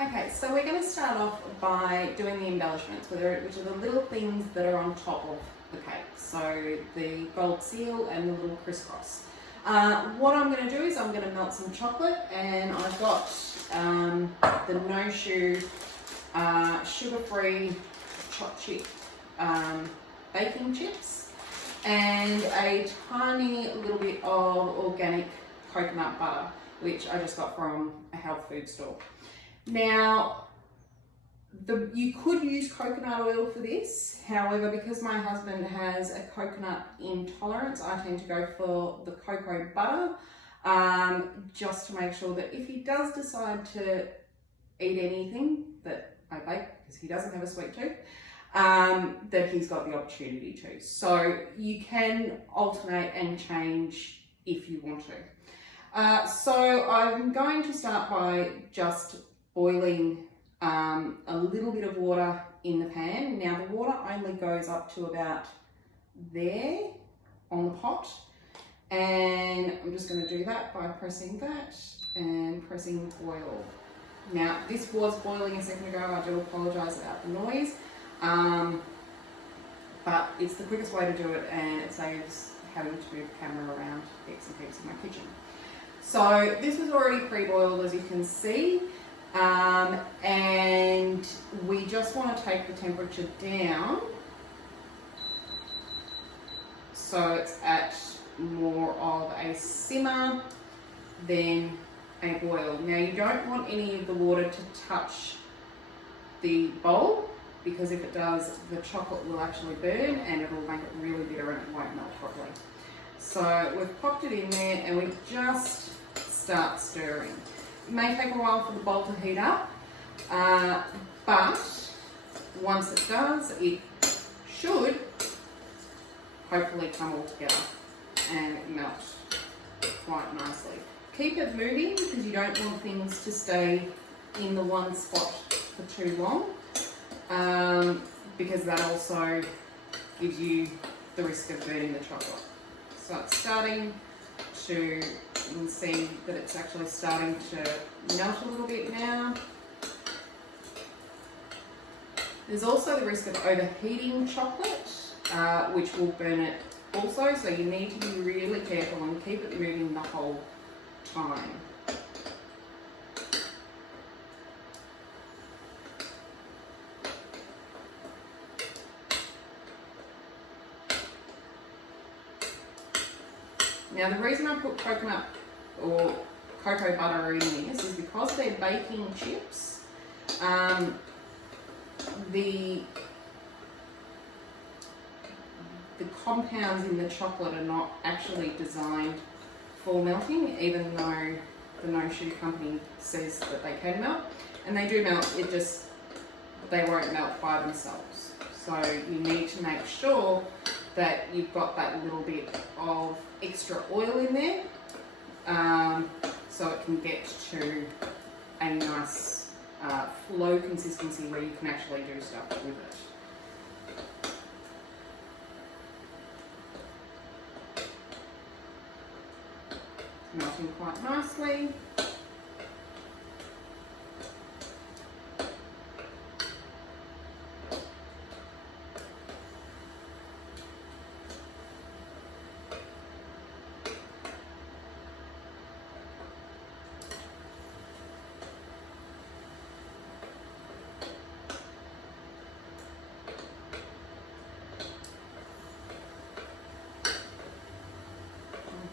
Okay, so we're going to start off by doing the embellishments, which are the little things that are on top of the cake. So the gold seal and the little crisscross. What I'm going to do is I'm going to melt some chocolate, and I've got the no shoe sugar-free chopped chip baking chips and a tiny little bit of organic coconut butter, which I just got from a health food store. Now, you could use coconut oil for this. However, because my husband has a coconut intolerance, I tend to go for the cocoa butter, just to make sure that if he does decide to eat anything that I bake, because he doesn't have a sweet tooth, that he's got the opportunity to. So you can alternate and change if you want to. So I'm going to start by just boiling a little bit of water in the pan. Now the water only goes up to about there on the pot, and I'm just going to do that by pressing that and pressing boil. Now this was boiling a second ago. I do apologise about the noise, but it's the quickest way to do it, and it saves having to move the camera around heaps and heaps in my kitchen. So this was already pre-boiled, as you can see. And we just want to take the temperature down so it's at more of a simmer than a boil. Now you don't want any of the water to touch the bowl, because if it does, the chocolate will actually burn and it will make it really bitter and it won't melt properly. So we've popped it in there and we just start stirring. It may take a while for the bowl to heat up, but once it does, it should hopefully come all together and melt quite nicely. Keep it moving, because you don't want things to stay in the one spot for too long, because that also gives you the risk of burning the chocolate. So it's starting to, you can see that it's actually starting to melt a little bit now. There's also the risk of overheating chocolate, which will burn it also, so you need to be really careful and keep it moving the whole time. Now the reason I put coconut or cocoa butter in this is because they're baking chips. The compounds in the chocolate are not actually designed for melting, even though the No Shoe company says that they can melt, and they do melt. It just, they won't melt by themselves. So you need to make sure that you've got that little bit of extra oil in there, so it can get to a nice flow consistency where you can actually do stuff with it. It's melting quite nicely.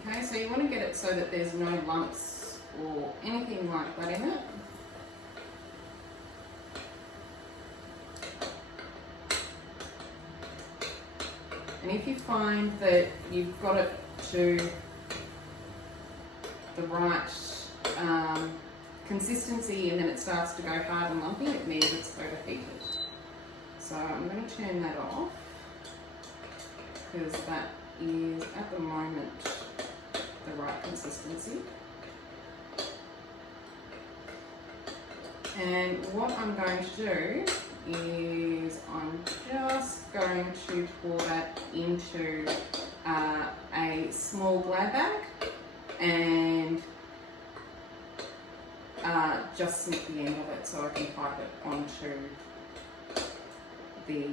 Okay, so you want to get it so that there's no lumps or anything like that in it. And if you find that you've got it to the right consistency and then it starts to go hard and lumpy, it means it's overheated. So I'm going to turn that off, because that is at the moment the right consistency. And what I'm going to do is I'm just going to pour that into a small glad bag and just snip the end of it so I can pipe it onto the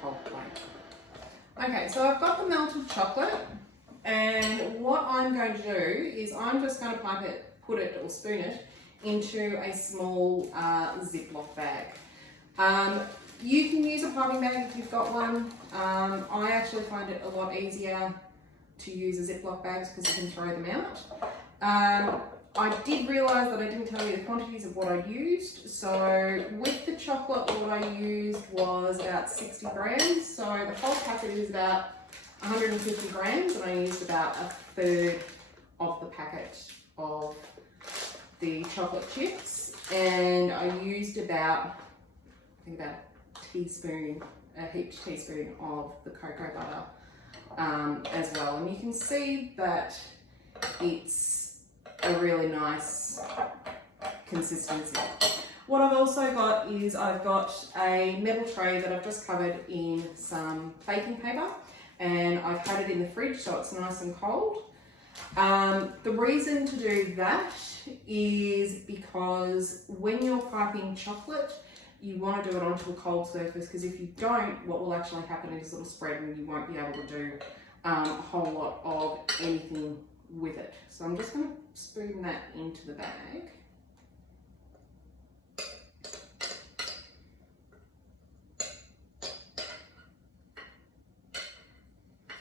cold plate. Okay, so I've got the melted chocolate, and what I'm going to do is I'm just going to pipe it, put it or spoon it into a small Ziploc bag. You can use a piping bag if you've got one. I actually find it a lot easier to use a Ziploc bags because you can throw them out. I did realise that I didn't tell you the quantities of what I used. So with the chocolate, what I used was about 60 grams. So the whole packet is about 150 grams, and I used about a third of the packet of the chocolate chips. And I used about, I think about a heaped teaspoon of the cocoa butter as well. And you can see that it's a really nice consistency. What I've also got is I've got a metal tray that I've just covered in some baking paper, and I've had it in the fridge so it's nice and cold. The reason to do that is because when you're piping chocolate, you want to do it onto a cold surface, because if you don't, what will actually happen is it'll spread and you won't be able to do a whole lot of anything with it. So I'm just going to spoon that into the bag.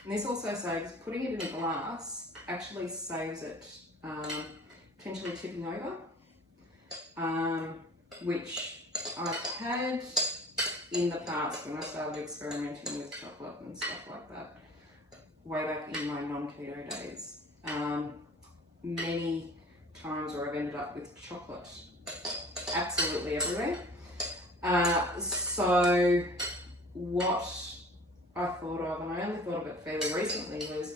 And this also saves, putting it in a glass actually saves it potentially tipping over, which I've had in the past when I started experimenting with chocolate and stuff like that, way back in my non-keto days. Many times where I've ended up with chocolate absolutely everywhere. So what I thought of, and I only thought of it fairly recently, was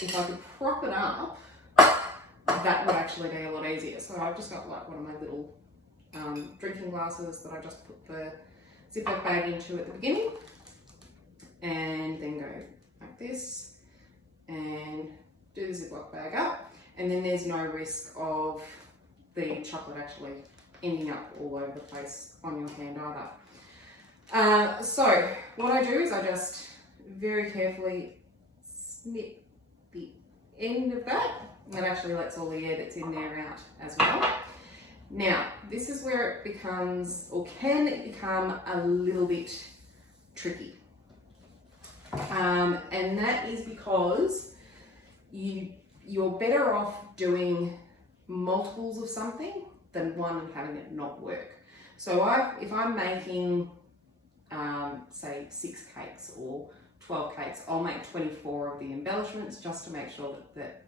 if I could prop it up, that would actually be a lot easier. So I've just got like one of my little drinking glasses that I just put the Ziploc bag into at the beginning, and then go like this and do the Ziploc bag up, and then there's no risk of the chocolate actually ending up all over the place on your hand either. So what I do is I just very carefully snip the end of that, and that actually lets all the air that's in there out as well. Now, this is where it becomes, or can become, a little bit tricky. And that is because you're better off doing multiples of something than one and having it not work. So if I'm making, say, 6 cakes or 12 cakes, I'll make 24 of the embellishments just to make sure that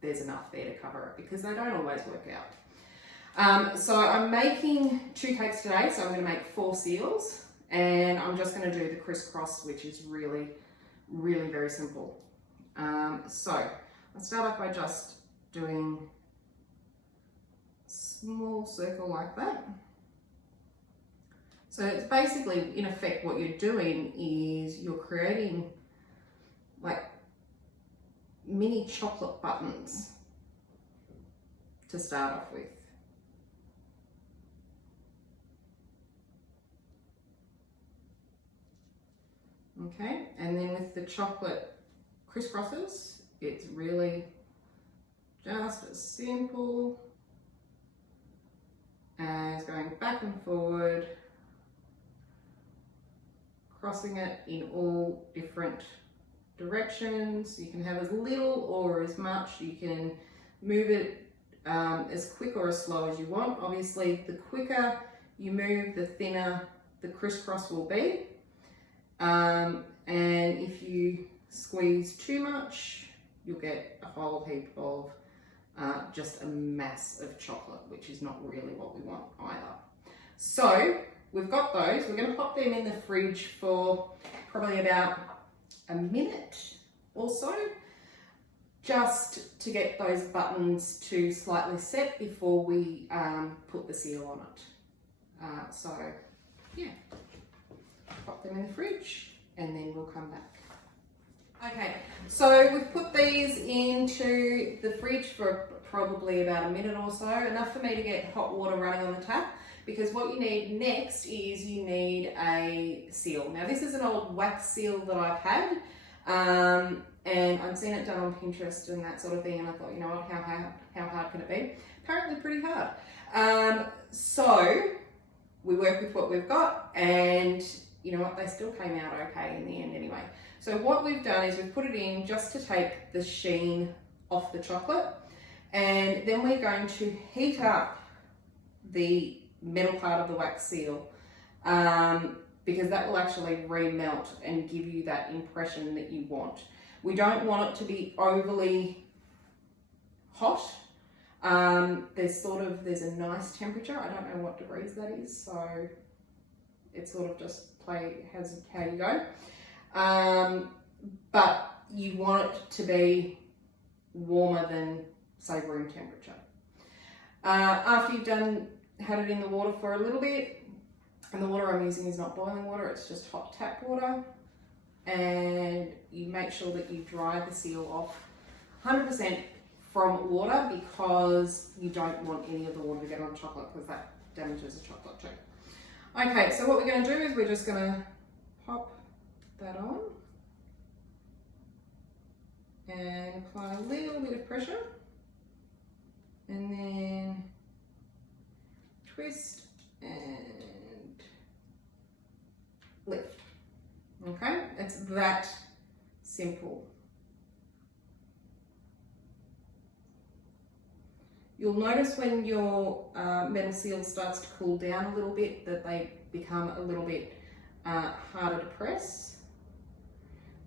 there's enough there to cover it, because they don't always work out. So I'm making 2 cakes today, so I'm going to make 4 seals, and I'm just going to do the crisscross, which is really, really very simple. So I'll start off by just doing a small circle like that. So it's basically, in effect, what you're doing is you're creating like mini chocolate buttons to start off with. Okay, and then with the chocolate crisscrosses, it's really just as simple as going back and forward, crossing it in all different directions. You can have as little or as much. You can move it as quick or as slow as you want. Obviously, the quicker you move, the thinner the crisscross will be. And if you squeeze too much, you'll get a whole heap of just a mass of chocolate, which is not really what we want either. So we've got those. We're going to pop them in the fridge for probably about a minute or so, just to get those buttons to slightly set before we put the seal on it. So yeah, pop them in the fridge and then we'll come back. Okay, so we've put these into the fridge for probably about a minute or so, enough for me to get hot water running on the tap, because what you need next is you need a seal. Now this is an old wax seal that I've had, and I've seen it done on Pinterest and that sort of thing, and I thought, you know what, how hard can it be? Apparently pretty hard. So we work with what we've got, and you know what, they still came out okay in the end anyway. So what we've done is we've put it in just to take the sheen off the chocolate, and then we're going to heat up the metal part of the wax seal, because that will actually remelt and give you that impression that you want. We don't want it to be overly hot. There's a nice temperature. I don't know what degrees that is, so it's sort of just has how you go. But you want it to be warmer than, say, room temperature. After you've had it in the water for a little bit, and the water I'm using is not boiling water, it's just hot tap water, and you make sure that you dry the seal off 100% from water, because you don't want any of the water to get on chocolate, because that damages the chocolate too. Okay, so what we're going to do is we're just going to pop that on and apply a little bit of pressure, and then twist and lift. Okay, it's that simple. You'll notice when your metal seal starts to cool down a little bit that they become a little bit harder to press.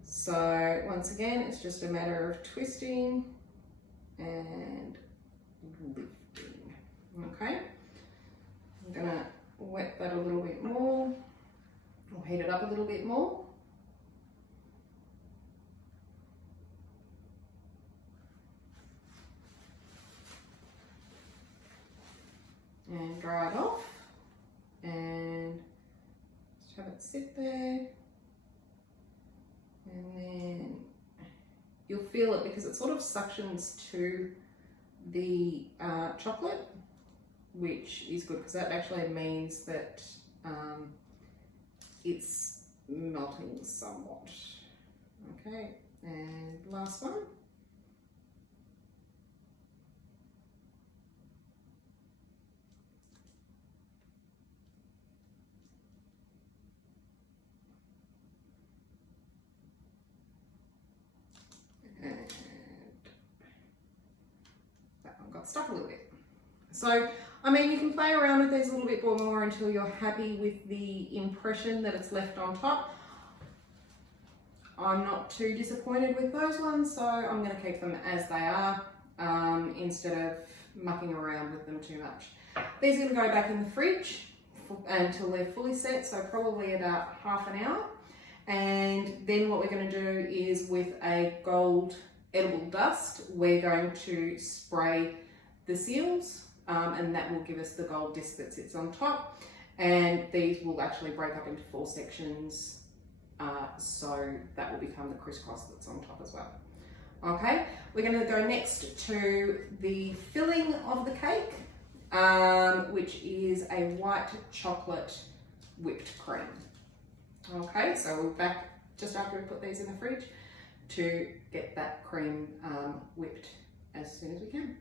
So once again, it's just a matter of twisting and lifting. Okay, I'm gonna wet that a little bit more, or heat it up a little bit more. And dry it off, and just have it sit there, and then you'll feel it because it sort of suctions to the chocolate, which is good because that actually means that it's melting somewhat. Okay, and last one. Stuck a little bit. So, I mean, you can play around with these a little bit more until you're happy with the impression that it's left on top. I'm not too disappointed with those ones, so I'm going to keep them as they are instead of mucking around with them too much. These are going to go back in the fridge until they're fully set, so probably about half an hour. And then what we're going to do is, with a gold edible dust, we're going to spray the seals, and that will give us the gold disc that sits on top, and these will actually break up into 4 sections, so that will become the crisscross that's on top as well. Okay, we're going to go next to the filling of the cake, which is a white chocolate whipped cream. Okay, so we're back just after we put these in the fridge to get that cream whipped as soon as we can.